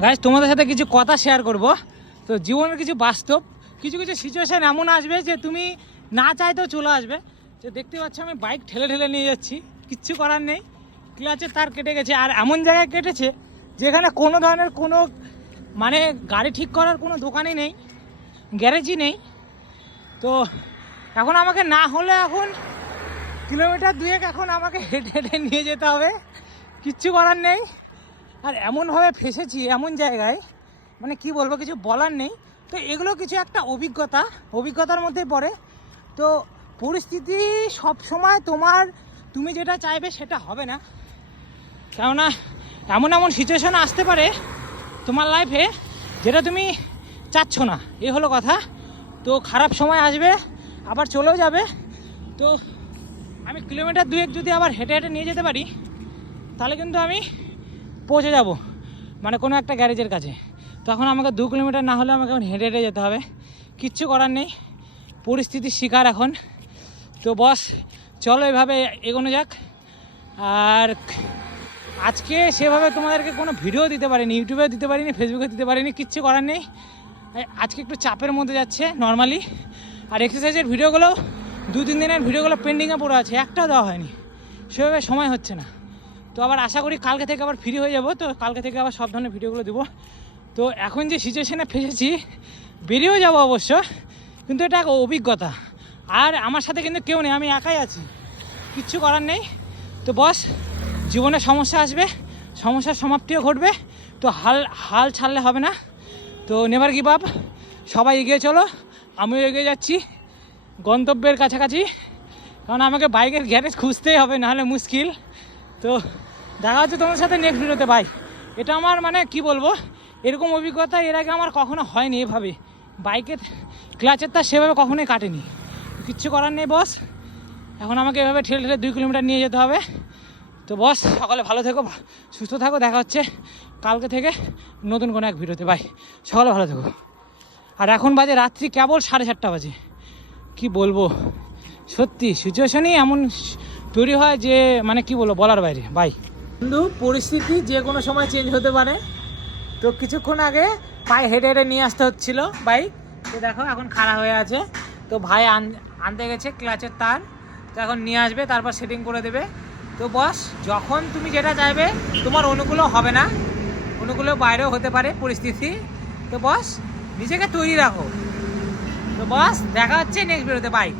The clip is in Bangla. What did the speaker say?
গাইস তোমাদের সাথে কিছু কথা শেয়ার করব। তো জীবনের কিছু বাস্তব কিছু কিছু সিচুয়েশান এমন আসবে যে তুমি না চাইতেও চলে আসবে। যে দেখতে পাচ্ছ আমি বাইক ঠেলে ঠেলে নিয়ে যাচ্ছি, কিচ্ছু করার নেই, ক্লাচের তার কেটে গেছে। আর এমন জায়গায় কেটেছে যেখানে কোনো ধরনের কোনো মানে গাড়ি ঠিক করার কোনো দোকানই নেই, গ্যারেজই নেই। তো এখন আমাকে না হলে এখন কিলোমিটার 2 এখন আমাকে হেঁটে হেঁটে নিয়ে যেতে হবে, কিচ্ছু করার নেই। আর এমনভাবে ফেসেছি এমন জায়গায়, মানে কি বলবো, কিছু বলার নেই। তো এগুলো কিছু একটা অভিজ্ঞতার মধ্যে পড়ে। তো পরিস্থিতি সব সময় তুমি যেটা চাইবে সেটা হবে না, কেননা এমন এমন সিচুয়েশান আসতে পারে তোমার লাইফে যেটা তুমি চাচ্ছ না, এ হলো কথা। তো খারাপ সময় আসবে, আবার চলেও যাবে। তো আমি কিলোমিটার 2 যদি আবার হেঁটে হেঁটে নিয়ে যেতে পারি তাহলে কিন্তু আমি পৌঁছে যাব মানে কোনো একটা গ্যারেজের কাছে। তখন আমাকে 2 কিলোমিটার না হলে আমাকে এখন হেঁটে হেঁটে যেতে হবে, কিচ্ছু করার নেই, পরিস্থিতির শিকার এখন। তো বস চলো এভাবে এগোনো যাক। আর আজকে সেভাবে তোমাদেরকে কোনো ভিডিও দিতে পারিনি, ইউটিউবে দিতে পারিনি, ফেসবুকে দিতে পারিনি, কিচ্ছু করার নেই। আজকে একটু চাপের মধ্যে যাচ্ছে নর্মালি। আর এক্সারসাইজের ভিডিওগুলো 2-3 দিনের ভিডিওগুলো পেন্ডিংয়ে পড়ে আছে, একটাও দেওয়া হয়নি, সেভাবে সময় হচ্ছে না। তো আবার আশা করি কালকে থেকে আবার ফ্রি হয়ে যাব, তো কালকে থেকে আবার সব ধরনের ভিডিওগুলো দেবো। তো এখন যে সিচুয়েশানে ফেসেছি বেরিয়েও যাবো অবশ্য, কিন্তু এটা এক অভিজ্ঞতা। আর আমার সাথে কিন্তু কেউ নেই, আমি একাই আছি, কিচ্ছু করার নেই। তো বস জীবনে সমস্যা আসবে, সমস্যার সমাপ্তিও ঘটবে, তো হাল ছাড়লে হবে না। তো নেভার গিভ আপ, সবাই এগিয়ে চলো, আমিও এগিয়ে যাচ্ছি গন্তব্যের কাছাকাছি। কারণ আমাকে বাইকের গ্যারেজ খুঁজতেই হবে, নাহলে মুশকিল। তো দেখা হচ্ছে তোমার সাথে নেক্সট ভিডিওতে। ভাই এটা আমার মানে কি বলবো, এরকম অভিজ্ঞতা এর আগে আমার কখনো হয়নি। এভাবে বাইকের ক্লাচের তার সেভাবে কখনোই কাটেনি, কিচ্ছু করার নেই বস। এখন আমাকে এভাবে ঠেলে ঠেলে 2 কিলোমিটার নিয়ে যেতে হবে। তো বস সকালে ভালো থেকো, সুস্থ থাকো, দেখা হচ্ছে কালকে থেকে নতুন কোনো এক ভিডিওতে। ভাই সকালে ভালো থেকো। আর এখন বাজে রাত্রি কেবল 7:30 বাজে, কি বলবো, সত্যি সিচুয়েশনই এমন তৈরি হয় যে মানে কি বলবো, বলার বাইরে। ভাই কিন্তু পরিস্থিতি যে কোনো সময় চেঞ্জ হতে পারে। তো কিছুক্ষণ আগে পায়ে হেঁটে হেঁটে নিয়ে আসতে হচ্ছিল বাইক, তো দেখো এখন খাড়া হয়ে আছে। তো ভাই আনতে গেছে ক্লাচের তার, তো এখন নিয়ে আসবে, তারপর সেটিং করে দেবে। তো বস যখন তুমি যেটা চাইবে তোমার অনুকূলও হবে না, অনুকূলেও বাইরেও হতে পারে পরিস্থিতি। তো বস নিজেকে তৈরি রাখো। তো বস দেখা হচ্ছে নেক্সট ভিডিওতে, বাই।